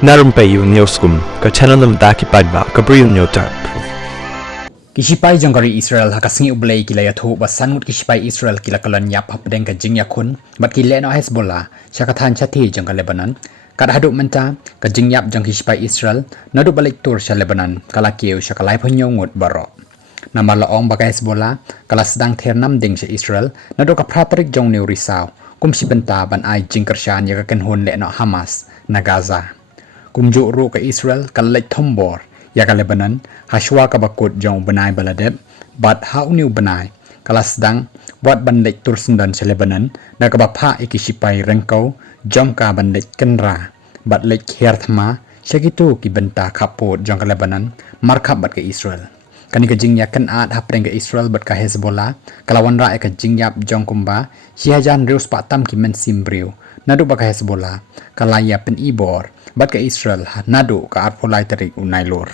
Narumpayu Neoskum, ka channel ng Daki Padba, Gabriel Nyotarp. Kisipay jangkari Israel hakasingi ublay kilaya thu basangut kisipay Israel kilakalan yap hapdeng ka jingya kun bat kileno Hezbollah syakathan chati jangka Lebanon kad haduk menta ka jingyap jang kisipay Israel nadu balik tur sya Lebanon kalakiu syakalai phonyongut baro nama laong baka Hezbollah kala sedang ternam ding sya Israel nadu ka pratrik jong neu risau kum sibenta ban ai jingkersyan ya ka kenhun leno Hamas na Gaza kumjuk ru ke Israel kalai thombor ya ka Lebanon haswa ka bakut jong benai baladeb bat hauniu benai kala sedang buat bandek tur sundan se Lebanon na ka bapa ikisipai rengkau jong ka bandek kenra bat lek herthma segitu ki benta kaput jong ka Lebanon markap bat ke Israel kani ka jingya kan at hapreng ke Israel bat ka Hezbollah kalawan ra ka jingyap jong kumba sihajan reus patam ki men simbriu nadu ba ka Hezbollah kalaya pen ibor bat ke Israel nadu ka at polai terik unailur